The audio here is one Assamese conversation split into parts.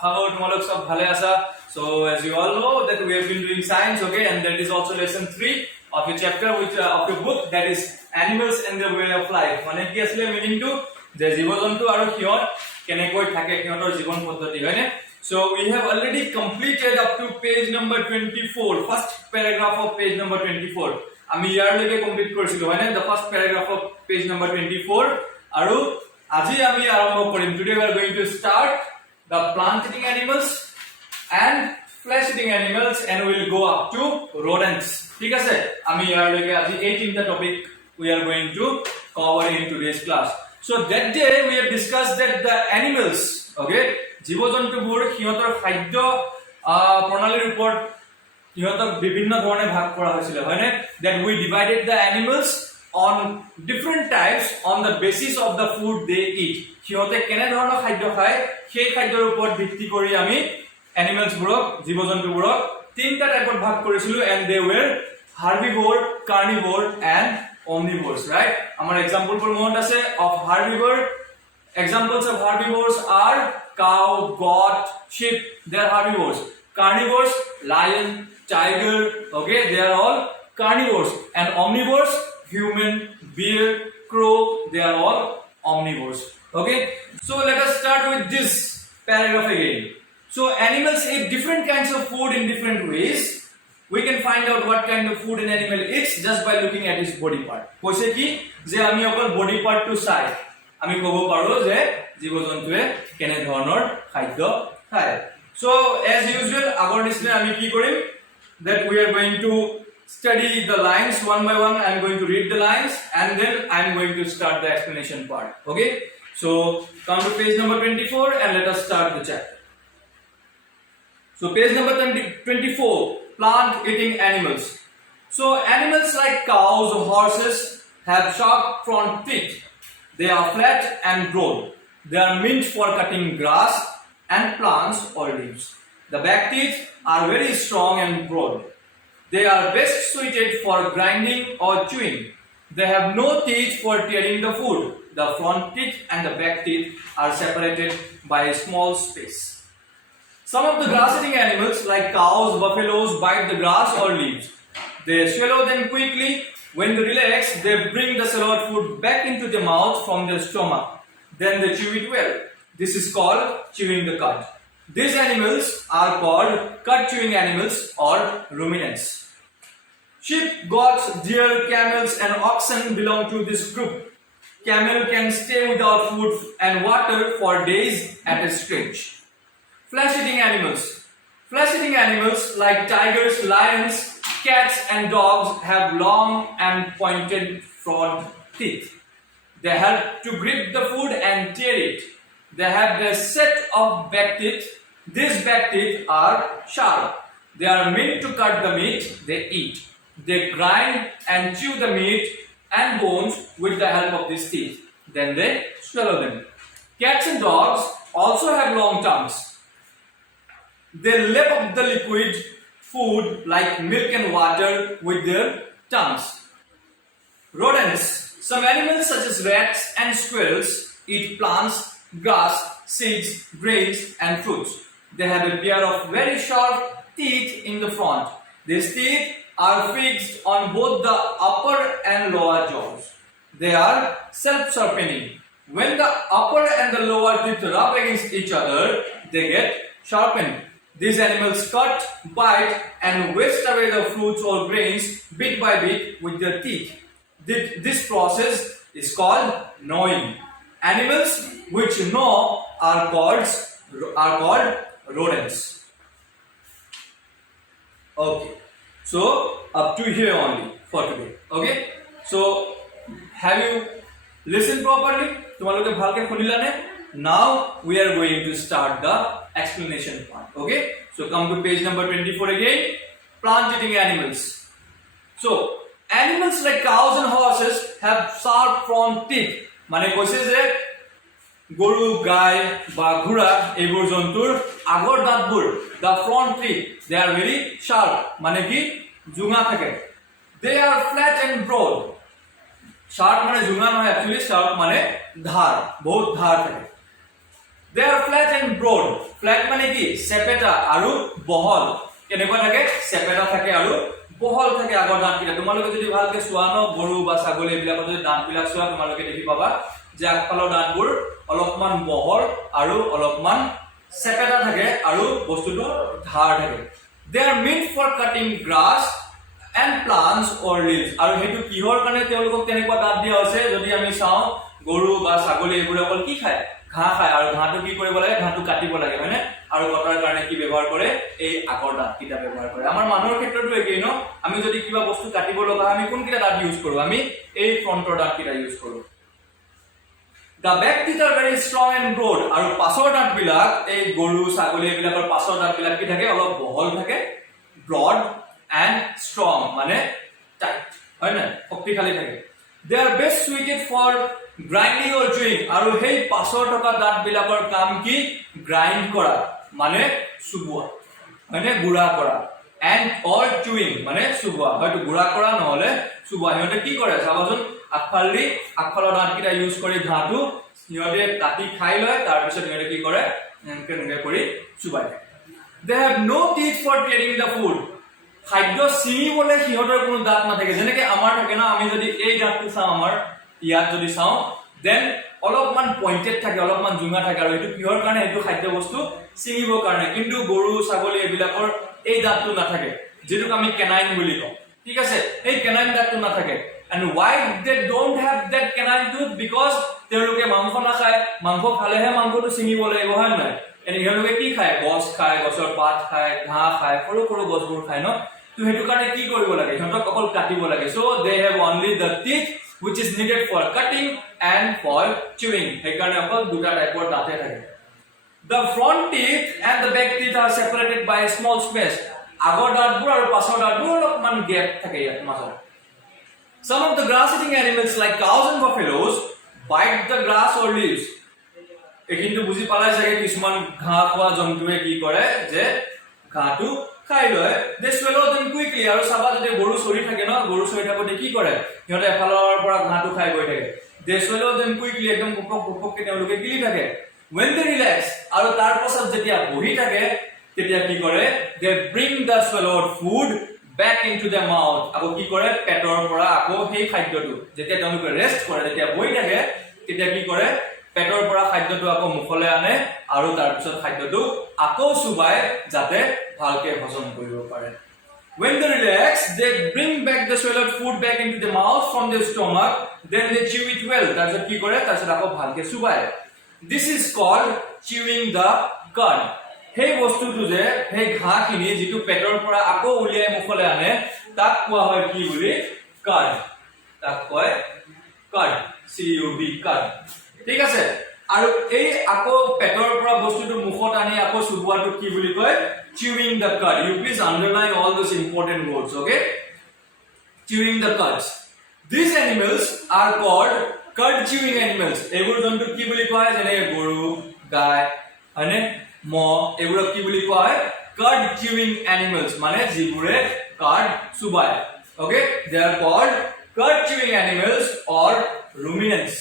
How tomorrow sab bhale asa. So as you all know that we have been doing science, okay, and that is also lesson 3 of your chapter which of your book, that is animals and their way of life. Mane ki asle meaning to je jibojantu aru hiot kenekoi thake hiotor jibon paddhati hoine. So we have already completed up to page number 24, first paragraph of page number 24. Ami yar leke complete korisilu hoine, the first paragraph of page number 24 aru aji ami arambho korim. Today we are going to start the plant eating animals and flesh eating animals and we will go up to rodents. ঠিক আছে, আমি ইয়ার লগে আজি এই তিনটা topic we are going to cover in today's class. So that day we have discussed that the animals, okay, জীবজন্তুবোৰ হিয়তৰ খাদ্য প্ৰণালীৰ ওপৰত হিয়তক বিভিন্ন ধৰণে ভাগ কৰা হৈছিল হয়নে, that we divided the animals on different types on the basis of the food they eat. হিয়তে কেনে ধৰণৰ খাদ্য খায় সেই খাদ্যৰ ওপৰত ভিত্তি কৰি আমি animals বোৰক জীবজন্তুবোৰক তিনটা টাইপত ভাগ কৰিছিলো, and they were herbivore, carnivore and omnivores, right? Our example for moment ase of herbivore. Examples of herbivores are cow, goat, sheep. They are herbivores. Carnivores, lion, tiger, okay, they are all carnivores. And omnivores, human, bear, crow, they are all omnivores. Okay, so let us start with this paragraph again. So animals eat different kinds of food in different ways. We can find out what kind of food an animal eats just by looking at his body part. Koise ki je ami okol body part to sai ami kobo paro je jibojantuwe kene dhoroner khadyo khaye. So as usual agor nisna ami ki korim that we are going to study the lines one by one. I am going to read the lines and then I am going to start the explanation part. Okay, so come to page number 24 and let us start the chapter. So page number 24, plant eating animals. So animals like cows or horses have sharp front teeth. They are flat and broad. They are meant for cutting grass and plants or leaves. The back teeth are very strong and broad. They are best suited for grinding or chewing. They have no teeth for tearing the food. The front teeth and the back teeth are separated by a small space. Some of the grass-eating animals like cows, buffaloes bite the grass or leaves. They swallow them quickly. When they relax, they bring the swallowed food back into the mouth from their stomach. Then they chew it well. This is called chewing the cud. These animals are called cud-chewing animals or ruminants. Sheep, goats, deer, camels and oxen belong to this group. Camel can stay without food and water for days at a stretch. Flesh-eating animals. Flesh-eating animals like tigers, lions, cats and dogs have long and pointed front teeth. They help to grip the food and tear it. They have a set of back teeth. These back teeth are sharp. They are meant to cut the meat they eat. They grind and chew the meat and bones with the help of these teeth. Then they swallow them. Cats and dogs also have long tongues. They lap up the liquid food like milk and water with their tongues. Rodents. Some animals such as rats and squirrels eat plants, grass, seeds, grains and fruits. They have a pair of very sharp teeth in the front. These teeth are fixed on both the upper and lower jaws. They are self-sharpening. When the upper and the lower teeth rub against each other, they get sharpened. These animals cut, bite and waste away the fruits or grains bit by bit with their teeth. This process is called gnawing. Animals which gnaw are called rodents. Okay, so up to here only for today. Okay, so have you listened properly? Tumaloke bhalke khulilane? Now we are going to start the explanation part. Okay, so come to page number 24 again. Plant eating animals. So animals like cows and horses have sharp front teeth. Mane koise je goru, gai ba ghura ebor jontur agor datbur, the front teeth, they are very sharp. Mane ki junga thake. They are flat and broad. Sharp mane junga noy, actually sharp mane dhar, bahut dhar thake. They are flat and broad. Flat মানে কি চেপেটা আৰু বহল কেনেকুৱা থাকে চেপেটা থাকে আৰু বহল থাকে আগৰ দাঁতকিটা তোমালোকে যদি ভালকে চোৱা ন গৰু বা ছাগলী এইবিলাকৰ যদি দাঁতবিলাক চোৱা তোমালোকে দেখি পাবা যে আগফালৰ দাঁতবোৰ অলপমান বহল আৰু অলপমান চেপেটা থাকে আৰু বস্তুটো ধাৰ থাকে they are meant for cutting grass and plants or leaves আৰু হেতু কিহৰ কাৰণে তেওঁলোকক তেনেকুৱা দাঁত দিয়া আছে যদি আমি চাও গৰু বা ছাগলী এইবোৰে অকল কি খায় ঘাঁহ খায় আৰু ঘাঁহটো কি কৰিব লাগে ঘাঁহটো কাটিব লাগে হয়নে আৰু কটাৰ কাৰণে কি ব্যৱহাৰ কৰে এই আগৰ দাঁতকিটা ব্যৱহাৰ কৰে আমাৰ মানুহৰ ক্ষেত্ৰতো একেই ন আমি যদি কিবা বস্তু কাটিব লগা আমি কোনকিটা দাঁত ইউজ কৰো আমি এই ফ্ৰন্টৰ দাঁতকিটা ইউজ কৰো The back teeth are very strong and broad আৰু পাছৰ দাঁতবিলাক এই গৰু ছাগলী এইবিলাকৰ পাছৰ দাঁতবিলাক কি থাকে অলপ বহল থাকে broad and strong মানে টাইট হয় না শক্তিশালী থাকে they are best suited for grinding or chewing আৰু সেই পাছৰ থকা দাঁতবিলাকৰ কাম কি গ্ৰাইন্ড কৰা মানে চুবোৱা মানে গুড়া কৰা and or chewing মানে চুবোৱা হয়তো গুড়া কৰা নহলে চুবোৱা হেতে কি কৰে চাবাচোন আগফালৰ দাঁতকিটা ইউজ কৰি ঘাঁহটো সিহঁতে কাটি খাই লয় তাৰ পিছত সিহঁতে কি কৰে এনেকে কৰি চুবাই they have no teeth for tearing the food খাদ্য চিঙিবলৈ সিহঁতৰ কোনো দাঁত নাথাকে যেনেকে আমাৰ থাকে না আমি যদি এই দাঁতটো চাও আমাৰ ইয়াত যদি চাও দেন অলপমান পইন্টেড থাকে অলপমান জুঙা থাকে আৰু এটো কিহৰ কাৰণে এটো খাদ্য বস্তু চিঙিবৰ কাৰণে কিন্তু গৰু ছাগলী এইবিলাকৰ এই দাঁতটো নাথাকে যেটো আমি কেনাইন বুলি কওঁ ঠিক আছে এই কেনাইন দাঁতটো নাথাকে and why they don't have that canine tooth because তেওঁলোকে মাংস নাখায় মাংস খালেহে মাংসটো চিঙিব লাগিব হয় নাই এনে তেওঁলোকে কি খায় গছ খায় গছৰ পাত খায় ঘাঁহ খায় সৰু সৰু গছবোৰ খায় ন তো হেতু কাৰণে কি কৰিব লাগে সিহঁতক অকল কাটিব লাগে so they have only the teeth which is needed for cutting and for chewing সেই কাৰণে অকল দুটা টাইপৰ দাঁতে থাকে the front teeth and the back teeth are separated by a small space আগৰ দাঁতবোৰ আৰু পাছৰ দাঁতবোৰ অলপমান গেপ থাকে ইয়াত মাজত Some of the grass-eating animals like cows and buffaloes bite the grass or leaves. কিন্তু বুজি পালাই চাগে কিছুমান ঘাঁহ খোৱা জন্তুৱে কি কৰে যে ঘাঁহটো খাই লয় they swallow them quickly আৰু সাবা যদি গৰু চৰি থাকে ন গৰু চৰি থাকোতে কি কৰে সিহঁতে এফালৰ পৰা ঘাঁহটো খাই গৈ থাকে they swallow them quickly একদম পপককে তেওঁলোকে গিলি থাকে when they relax আৰু তাৰ পাছত যেতিয়া বহি থাকে তেতিয়া কি কৰে they bring the swallowed food back into the mouth আকৌ কি কৰে পেটৰ পৰা আকৌ সেই খাদ্যটো যেতিয়া তেওঁলোকে ৰেষ্ট কৰে যেতিয়া বহি থাকে তেতিয়া কি কৰে পেটৰ পৰা খাদ্যটো আকৌ মুখলৈ আনে আৰু তাৰ পিছত খাদ্যটো আকৌ চুবাই যাতে ভালকে হজম কৰিব পাৰে when they relax they bring back the swallowed food back into the mouth from their stomach then they chew it well তাৰপিছত কি কৰে তাৰপিছত আকৌ ভালকে চুবাই this is called chewing the cud সেই বস্তুটো যে সেই ঘাঁহখিনি যেটো পেটৰ পৰা আকৌ উলিয়াই মুখলৈ আনে তাক কোৱা হয় কি বুলি কাড তাক কয় কাড CUD কাড ঠিক আছে আৰু এই আকৌ পেটৰ পৰা বস্তুটো মুখত আনি আকৌ চুবোৱাটো কি বুলি কয় chewing the cud you please underline all those important words okay chewing the cuds these animals are called cud chewing animals এইবোৰ জন্তু কি বুলি কয় যেনে গৰু গাই মানে মহ এগুলো কি বুলি কয় cud chewing animals মানে জিবুৰে cud চুবাই okay they are called cud chewing animals or ruminants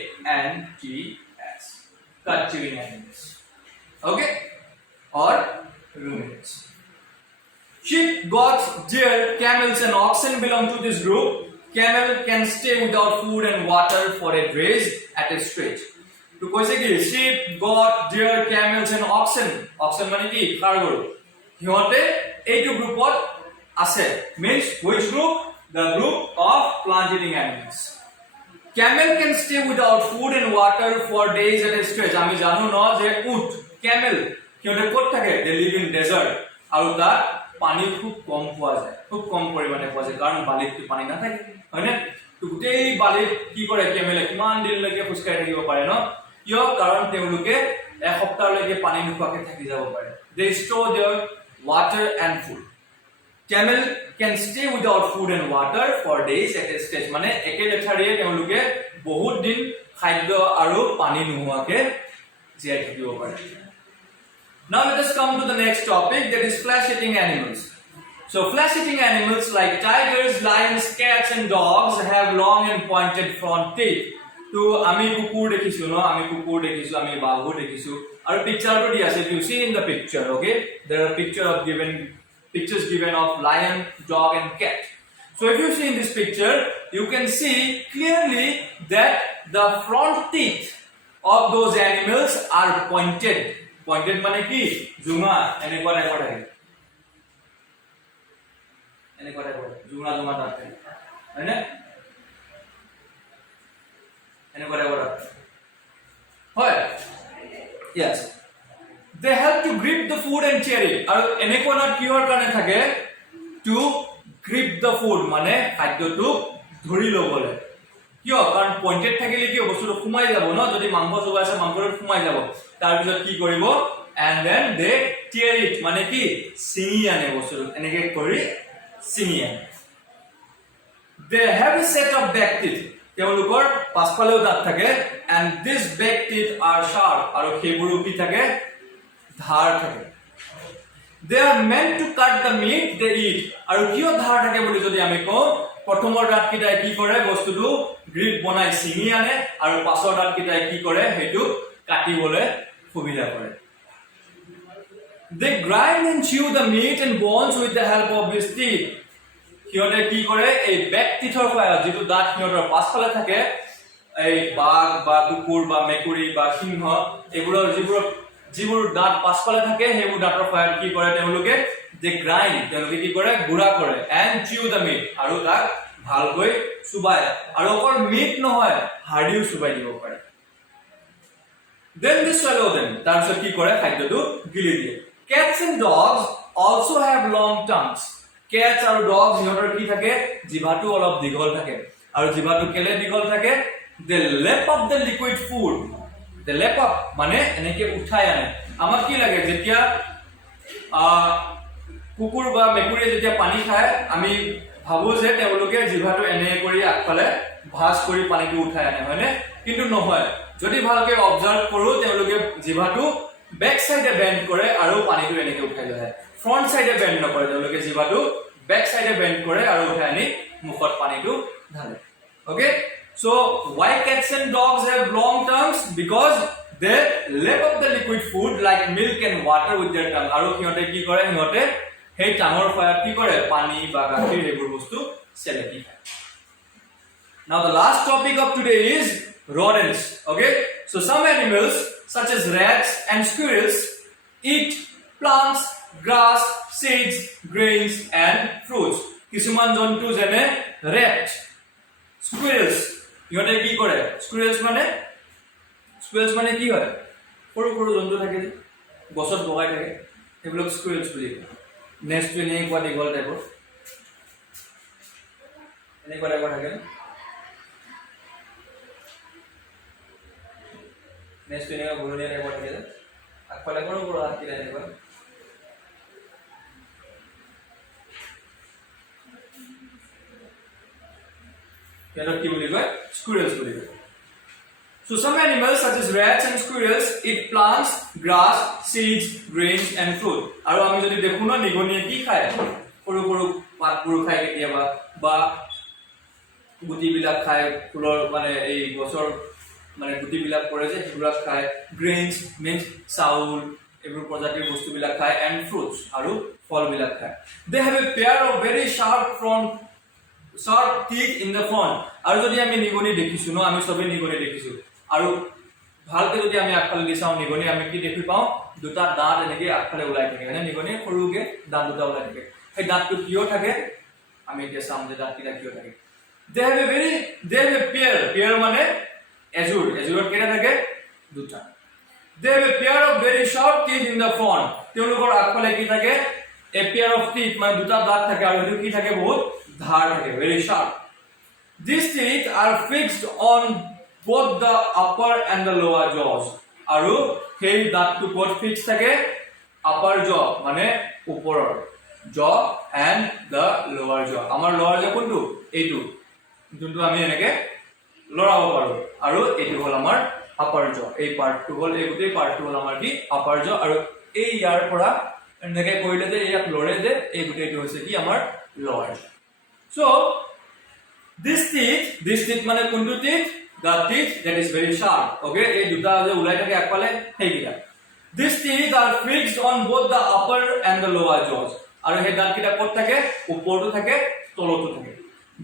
RUMINANTS cud chewing animals okay or ruminants sheep goats deer camels and oxen belong to this group camel can stay without food and water for a days at a stretch to koise ki sheep goat deer camels and oxen mane ki kargor hiote eitu groupot ase means which group the group of plant eating animals camel can stay without food and water for days at a stretch ami janu no je ut camel hiote kot thake they live in desert aru ta পানী খুব কম পোৱা যায় খুব কম পৰিমাণে পোৱা যায় কাৰণ বালিত পানী নাথাকে হয়নে গোটেই বালিত কি কৰে কেমেলে কিমান দিনলৈকে ফুসকাই থাকিব পাৰে ন কিয় কাৰণ তেওঁলোকে এক সপ্তাহলৈকে পানী নোখোৱাকে থাকি যাব পাৰে they store their water and food camel can stay without food and water for days at a stretch মানে একে লেঠাৰিয়ে তেওঁলোকে বহুত দিন খাদ্য আৰু পানী নোহোৱাকে জীয়াই থাকিব পাৰে Now let us come to the next topic that is flesh-eating animals. So flesh-eating animals like tigers, lions, cats and dogs have long and pointed front teeth. তো আমি কুকুৰ দেখিছো ন আমি কুকুৰ দেখিছো আমি বাঘু দেখিছো আৰু পিকচাৰটো দি আছে you see in the picture okay there are pictures given of lion dog and cat so if you see in this picture you can see clearly that the front teeth of those animals are pointed মানে কি জুঙা এনেকুৱা টাইপৰ থাকে এনেকুৱা টাইপৰ জুঙা দাঁত থাকে হয়নে এনেকুৱা টাইপৰ হয় yes they help to grip the food and chew it আৰু এনেকুৱা দাঁত কিহৰ কাৰণে থাকে to grip the food মানে খাদ্যটো ধৰি লবলৈ কিয় কাৰণ পইন্টেড থাকিলে কি বস্তুটো ফুমাই যাব ন যদি মাংস চুবাইছে মাংসটো ফুমাই যাব তাৰ পিছত কি কৰিব and then they tear it মানে কি সিঙি আনে বস্তুটো এনেকে কৰি সিঙি আনে they have a set of back teeth তেওঁলোকৰ পাছফালেও দাঁত থাকে and this back teeth are sharp আৰু সেইবোৰো কি থাকে ধাৰ থাকে they are meant to cut the meat they eat আৰু কিয় ধাৰ থাকে বুলি যদি আমি কওঁ প্ৰথমৰ দাঁত কিটাই কি কৰে বস্তুটো গ্ৰিপ বনাই সিঙি আনে আৰু পাছৰ দাঁত কিটাই কি কৰে হেতু কাটিবলৈ সুবিধা কৰে they grind and chew the meat and bones with the help of these teeth কিয়তে কি কৰে এই বেক টিথৰ সহায়ত যেটো দাঁত কিয়তৰ পাছফালে থাকে এই বাঘ বা কুকুৰ বা মেকুৰী বা সিংহ এগুলোৰ যিবোৰ দাঁত পাছফালে থাকে সেইবোৰ দাঁতৰ সহায়ত কি কৰে তেওঁলোকে they grind তেওঁলোকে কি কৰে গুড়া কৰে and chew the meat আৰু তাক ভালকৈ চুবাই আৰু অকল মিট নহয় হাড়িও চুবাই দিব পাৰে then they swallow them তাৰপিছত কি কৰে খাদ্যটো গিলি দিয়ে cats and dogs also have long tongues cats আৰু dogs ইহঁতৰ কি থাকে জিভাটো অলপ দীঘল থাকে আৰু জিভাটো কেলে দীঘল থাকে they lap up the liquid food they lap up মানে এনেকে উঠাই আনে আমাক কি লাগে যেতিয়া কুকুৰ বা মেকুৰীয়ে যেতিয়া পানী খায় আমি ভাবো যে তেওঁলোকে জিভাটো এনে কৰি আগফালে ভাঁজ কৰি পানীটো উঠাই আনে হয়নে কিন্তু নহয় যদি ভালকৈ অবজাৰ্ভ কৰো তেওঁলোকে জিভাটো বেক সাইডে বেন্ড কৰে আৰু পানীটো এনেকে উঠাই লয় ফ্ৰন্ট সাইডে বেন্ড নকৰে তেওঁলোকে জিভাটো বেক সাইডে বেন্ড কৰে আৰু উঠাই আনি মুখত পানীটো ঢালে okay so why cats and dogs have long tongues because they lap up the liquid food like milk and water with their tongue আৰু কিয়তে কি কৰে সিহঁতে সেই টাঙৰ সহায়ত কি কৰে পানী বা গাখীৰ এইবোৰ বস্তু চেলেকি খায় now the last topic of today is rodents okay so some animals such as rats and squirrels eat plants grass seeds grains and fruits কিছুমান জন্তু যেনে rat squirrels ইহঁতে কি কৰে squirrels মানে কি হয় সৰু সৰু জন্তু থাকে যে গছত বগাই থাকে সেইবিলাক squirrels বুলি কয় নেক্সট টু এনেকুৱা দীঘল টাইপৰ এনেকুৱা টাইপৰ থাকে নেক্সট টু এনেকুৱা ঘূৰণীয়া টাইপৰ থাকে আগফালে সৰু সৰু হাত কিটা এনেকুৱা সিহঁতক কি বুলি কয় squirrels বুলি কয় so some animals such as rats and squirrels eat plants grass seeds grains and fruit আৰু আমি যদি দেখো না নিগনিয়ে কি খায় সৰু সৰু পাতবোৰ খায় কেতিয়াবা বা গুটিবিলাক খায় ফুলৰ মানে এই গছৰ মানে গুটিবিলাক পৰে যে সেইবিলাক খায় grains means চাউল এইবোৰ প্ৰজাতিৰ বস্তুবিলাক খায় and fruits আৰু ফলবিলাক খায় they have a pair of very sharp teeth in the front আৰু যদি আমি নিগনি দেখিছো ন আমি সবে নিগনি দেখিছো আৰু ভালকে যদি আমি আগফালে দিছাও নিগনি আমি কি দেখি পাও দুটা দাঁত এনেকে আগফালে ওলাই থাকে মানে নিগনি সৰুকে দাঁত দুটা ওলাই থাকে সেই দাঁতটো কিয় থাকে আমি এতিয়া চাম যে দাঁত কিটা কিয় থাকে they have a pair মানে এজুৰত কেটা থাকে দুটা they have a pair of very sharp teeth in the front তেওঁলোকৰ আগফালে কি থাকে a pair of teeth মানে দুটা দাঁত থাকে আৰু এটো কি থাকে বহুত ধাৰ থাকে very sharp these teeth are fixed on both the upper and the lower jaws আৰু সেই দাঁতটো ক'ত ফিক্স থাকে upper jaw মানে ওপৰৰ jaw and the lower jaw আমাৰ lower jaw কোনটো এইটো যোনটো আমি এনেকে লৰাব পাৰো আৰু এইটো হল আমাৰ upper jaw এই পাৰ্টটো হল এই গোটেই পাৰ্টটো হল আমাৰ কি upper jaw আৰু এই ইয়াৰ পৰা এনেকে কৰিলে যে ইয়াক লৰে যে এই গোটেইটো হৈছে কি আমাৰ lower jaw so this teeth মানে কোনটো teeth the teeth that is very sharp. Okay, এই দুটা যে ওলাই থাকে একফালে সেইকিটা. These teeth are fixed on both the upper and the lower jaws. আৰু সেই দাঁতকিটা ক'ত থাকে? ওপৰতো থাকে, তলতো থাকে.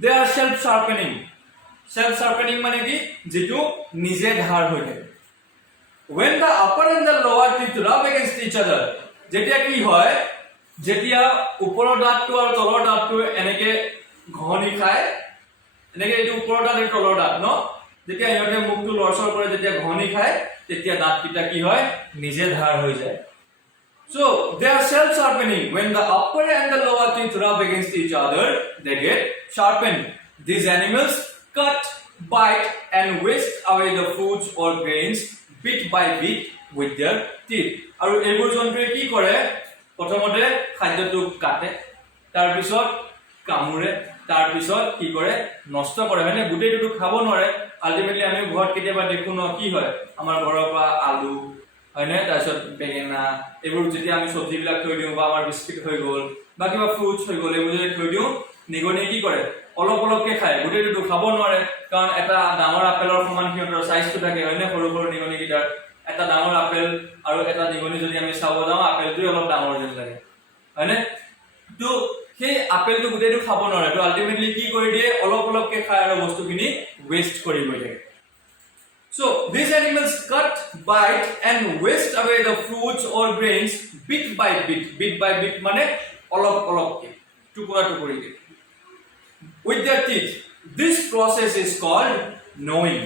They are self sharpening. Self sharpening মানে কি? যেটো নিজে ধাৰ হৈ থাকে. When the upper and the lower teeth rub against each other, যেতিয়া কি হয়? যেতিয়া ওপৰৰ দাঁতটো আৰু তলৰ দাঁতটো এনেকে ঘহনি খায়, এনেকে এইটো ওপৰৰ দাঁত আৰু তলৰ দাঁত ন, যেতিয়া ইহঁতে মুখটো লৰচৰ কৰে, যেতিয়া ঘহনি খায়, তেতিয়া দাঁতকিটা কি হয়? নিজে ধাৰ হৈ যায়. So they are self sharpening. When the upper and the lower teeth rub against each other, they get sharpened. These animals cut, bite and whisk away the foods or grains bit by bit with their teeth. আৰু এইবোৰ জন্তুৱে কি কৰে? প্ৰথমতে খাদ্যটো কাটে, তাৰ পিছত কামুৰে, তাৰ পিছত কি কৰে? নষ্ট কৰে. মানে গোটেইটো খাব নোৱাৰে. আলটিমেটলি আমি ঘৰত কেতিয়াবা দেখো ন, কি হয়? আমাৰ ঘৰৰ পৰা আলু হয়নে, তাৰপিছত বেঙেনা, এইবোৰ যেতিয়া আমি চব্জিবিলাক থৈ দিওঁ বা আমাৰ বিস্কিট হৈ গ'ল বা কিবা ফ্ৰুটছ হৈ গ'ল, এইবোৰ যদি থৈ দিওঁ, নিগনিয়ে কি কৰে? অলপ অলপকে খায়, গোটেইটো খাব নোৱাৰে. কাৰণ এটা ডাঙৰ আপেলৰ সমান সিহঁতৰ চাইজটো থাকে হয়নে, সৰু সৰু নিগনিকেইটাৰ. এটা ডাঙৰ আপেল আৰু এটা নিগনি যদি আমি চাব যাওঁ, আপেলটোৱে অলপ ডাঙৰ যেন লাগে হয়নে. তো সেই আপেলটো গোটেইটো খাব নোৱাৰে. তো আলটিমেটলি কি কৰি দিয়ে? অলপ অলপকে খায় আৰু বস্তুখিনি ৱেষ্ট কৰি গৈ থাকে. So these animals cut, bite and whisk away the fruits or grains bit by bit. Bit by bit মানে অলপ অলপকে, টুকুৰা টুকুৰিকে, with their teeth. This process is called gnawing.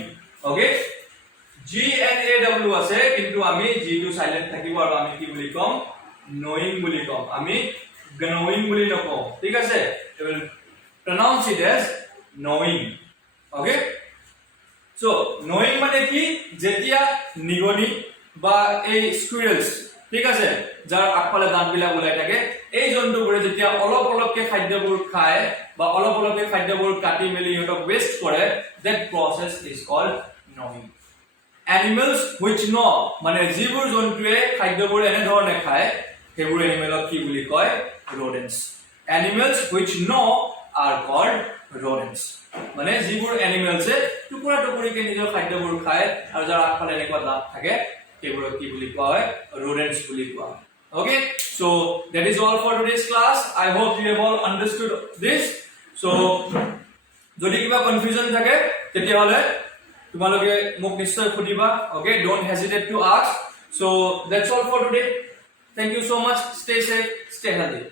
Okay, G N A W আছে, কিন্তু আমি G টো সাইলেন্ট থাকিব আৰু আমি কি বুলি কম? gnawing বুলি কম. আমি gnawing বুলি নকওঁ, ঠিক আছে? You will pronounce it as gnawing. Okay, so gnawing মানে কি? যেতিয়া নিগনি বা এই স্কুইৰেলছ, ঠিক আছে, যাৰ আগফালে দাঁতবিলাক ওলাই থাকে, এই জন্তুবোৰে যেতিয়া অলপ অলপকে খাদ্যবোৰ খায় বা অলপ অলপকে খাদ্যবোৰ কাটি মেলি ইহঁতক ৱেষ্ট কৰে, that process is called gnawing. Animals which gnaw মানে যিবোৰ জন্তুৱে খাদ্যবোৰ এনে ধৰণে খায়, সেইবোৰ এনিমেলক কি বুলি কয়? rodents. Animals which gnaw are called rodents. মানে যিবোৰ এনিমেলছে টুকুৰা টুকুৰিকে নিজৰ খাদ্যবোৰ খায় আৰু যাৰ আগফালে এনেকুৱা দাঁত থাকে, সেইবোৰক কি বুলি কোৱা হয়? rodents বুলি কোৱা হয়. Okay, so that is all for today's class. I hope you have all understood this. So যদি কিবা কনফিউজন থাকে তেতিয়াহলে তোমালোকে মোক নিশ্চয় সুধিবা. Okay, don't hesitate to ask. So that's all for today. Thank you so much. Stay safe, stay healthy.